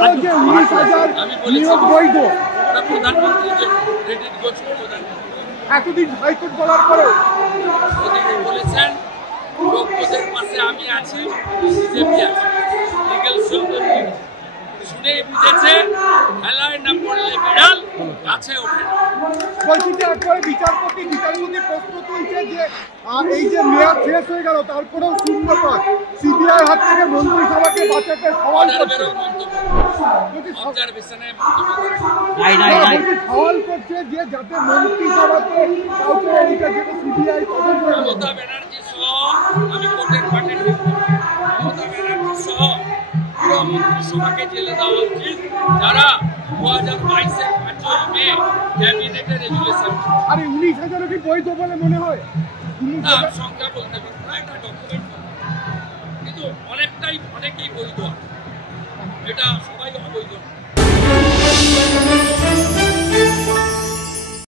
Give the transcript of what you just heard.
গেল যে 19,000 নিয়োগ বৈধ, প্রধানমন্ত্রীকে ক্রেডিট করছে। এতদিন হাইকোর্ট বলার পরেও বলেছেন যোগ্যদের পাশে আমি আছি, বিজেপি আছে, লিগ্যাল শুনেই বুঝেছে খেলায় না পড়লে বিড়াল কাছে ওঠে। বলছি যে একবারে বিচারপতি প্রশ্ন তুলছে যে এই যে মেয়াদ শেষ হয়ে গেল তারপরেও শূন্য পদ, সিবিআই হাত থেকে মন্ত্রিসভাকে বাঁচাতে সওয়াল করছে, সওয়াল করছে যে যাতে মন্ত্রিসভাতে কাউকে এইটা যেটা সিবিআই তদন্ত। মমতা ব্যানার্জি সহ আমি কোর্টের পাটে মমতা ব্যানার্জি সহ পুরো মন্ত্রিসভাকে জেলে দেওয়া উচিত, যারা 2022-এর 5ই মে ক্যাবিনেটে রেজুলেশন। আরে 19,000 কি বৈধ বলে মনে হয়? সংখ্যা বলতে পারবো না, এটা ডকুমেন্ট, কিন্তু অনেকেই বৈধ, এটা সবাই অবৈধ।